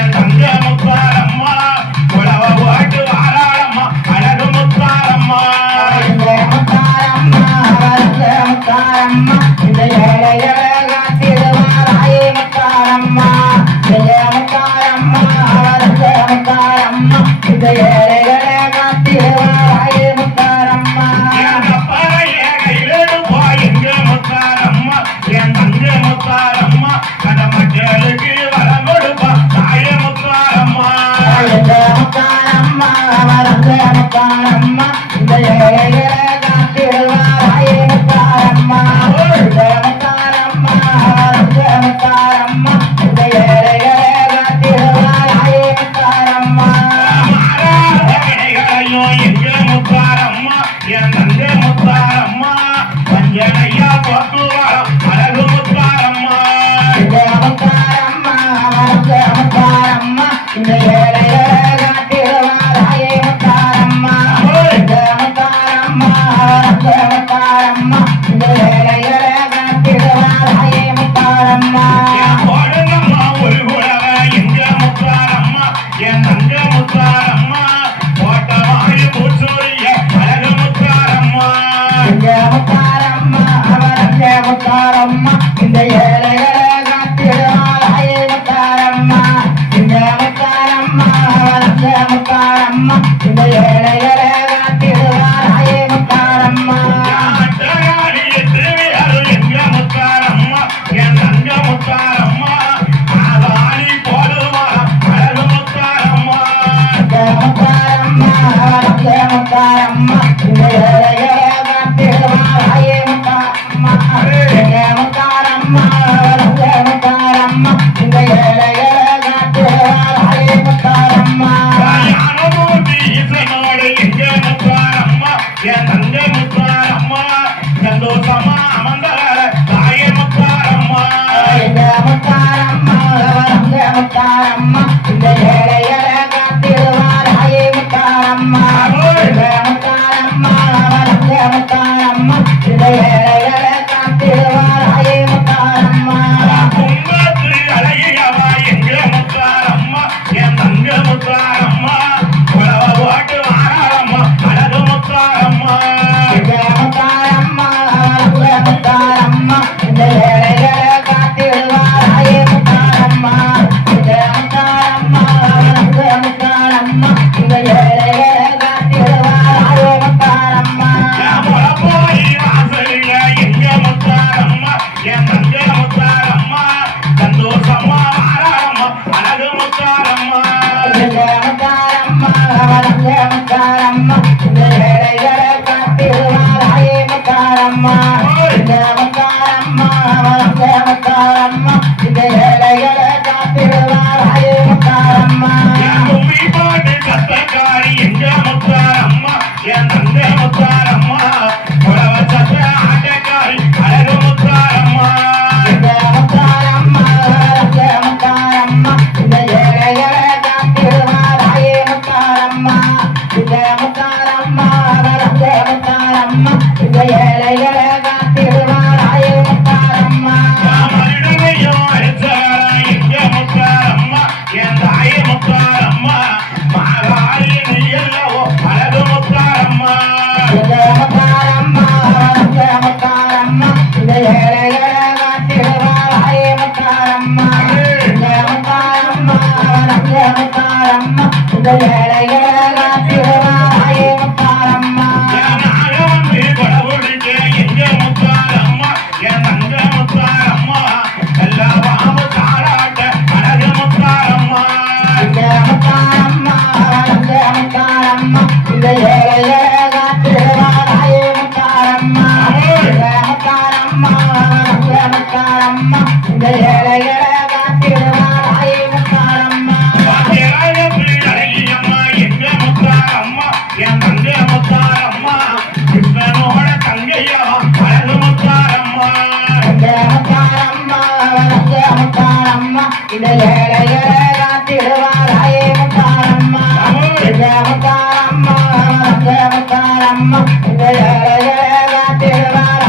என் தங்க முத்தாரம்மா உழவ ஓட்டு வாராளம்மா அழகு முத்தாரம்மா முத்தாரம்மா முத்தாரம்மா இந்த ஏழைகளை காத்திடுவாராயே முத்தாரம்மா முத்தாரம்மா முத்தாரம்மா இந்த ஏழைகளை காத்திடுவாராயே முத்தாரம்மா என் தங்க முத்தாரம்மா கட மக்களுக்கு வரம் கொடுப்பா தாய முத்தாரம்மா முத்தாரம்மா முத்தாரம்மா இந்த ஏழைகளை காத்திடுவாராயே முத்தாரம்மா முத்தாரம்மா முத்தாரம்மா இந்த ஏழைகளை காத்திடுவாராயே முத்தாரம்மா எங்க முத்தாரம்மா என் தங்க முத்தாரம்மா பஞ்சனையா போக்குவாரம் அழகு முத்தாரம்மா முத்தாரம்மா முத்தாரம்மா இந்த ஏழைகளை காத்திடுவாராயே முத்தாரம்மா முத்தாரம்மா முத்தாரம்மா இந்த ஏழைகளை காத்திடுவாராயே முத்தாரம்மா போடுங்கம்மா ஒரு குழவ எங்க முத்தாரம்மா என் தங்க முத்தாரம்மா போட்ட வாயு பூச்சோரிய அழகு முத்தாரம்மா முத்தாரம்மா முத்தாரம்மா இந்த ஏழைகளை காத்திடுவாராயே முத்தாரம்மா முத்தாரம்மா முத்தாரம்மா இந்த ஏழைகளை காத்திடுவாராயே முத்தாரம்மா எங்க முத்தாரம்மா என் தங்க முத்தாரம்மா ஆதானி போடுவா அழகு முத்தாரம்மா முத்தாரம்மா முத்தாரம்மா இந்த ஏழைகளை காத்திடுவாராயே முத்தாரம்மா முத்தாரம்மா முத்தாரம்மா இந்த ஏழைகளை காத்திடுவாராயே முத்தாரம்மா எங்க முத்தாரம்மா என் தங்க முத்தாரம்மா சந்தோஷமா அமர்ந்தார தாய முத்தாரம்மா முத்தாரம்மா முத்தாரம்மா இந்த ஏழைகளை காத்திடுவாராயே முத்தாரம்மா முத்தாரம்மா முத்தாரம்மா இந்த ஏழைகளை காத்திடுவாராயே முத்தாரம்மா பொங்கத்து அழகியவா எங்க முத்தாரம்மா என் தங்க முத்தாரம்மா உழவ ஓட்டு வாராளம்மா அழகு முத்தாரம்மா முத்தாரம்மா முத்தாரம்மா இந்த ஏழைகளை காத்திடுவாராயே முத்தாரம்மா முத்தாரம்மா முத்தாரம்மா இந்த ஏழைகளை காத்திடுவாராயே முத்தாரம்மா போய் வாசலில் எங்க முத்தாரம்மா என் தங்க முத்தாரம்மா சந்தோஷமா வாராளம்மா அழகு முத்தாரம்மா முத்தாரம்மா முத்தாரம்மா இந்த ஏழைகளை காத்திடுவாராயே முத்தாரம்மா முத்தாரம்மா முத்தாரம்மா இந்த ஏழைகளை காத்திடுவாராயே முத்தாரம்மா கும்மி பாட்டு சத்தக்காரி எங்க முத்தாரம்மா என் தங்க முத்தாரம்மா உழவ சத்த ஆட்டக்காரி அழகு முத்தாரம்மா முத்தாரம்மா முத்தாரம்மா இந்த ஏழைகளை காத்திடுவாராயே முத்தாரம்மா முத்தாரம்மா முத்தாரம்மா இந்த ஏழைகளை காத்திடுவாராயே முத்தாரம்மா மருடனையும் அடிச்சவரா எங்க முத்தாரம்மா என் தாய முத்தாரம்மா மாகாளி நெய்யல்லவோ அழகு முத்தாரம்மா முத்தாரம்மா முத்தாரம்மா இந்த ஏழைகளை காத்திடுவாராயே முத்தாரம்மா முத்தாரம்மா முத்தாரம்மா இந்த ஏழைகளை காத்திடுவாராயே முத்தாரம்மா நாகவந்து கொடவுடிக்க எங்க முத்தாரம்மா என் தங்க முத்தாரம்மா எல்லா பாம்பு தாராட்ட அழகு முத்தாரம்மா முத்தாரம்மா முத்தாரம்மா இந்த ஏழைகளை காத்திடுவாராயே முத்தாரம்மா முத்தாரம்மா முத்தாரம்மா இந்த ஏழைகளை காத்திடுவாராயே முத்தாரம்மா அழகியம்மா எங்க முத்தாரம்மா என் தங்க முத்தாரம்மா கிருஷ்ணனோட தங்கையா அழகு முத்தாரம்மா முத்தாரம்மா முத்தாரம்மா இந்த ஏழைகளை காத்திடுவாராயே முத்தாரம்மா முத்தாரம்மா முத்தாரம்மா இந்த ஏழைகளை காத்திடுவாராயே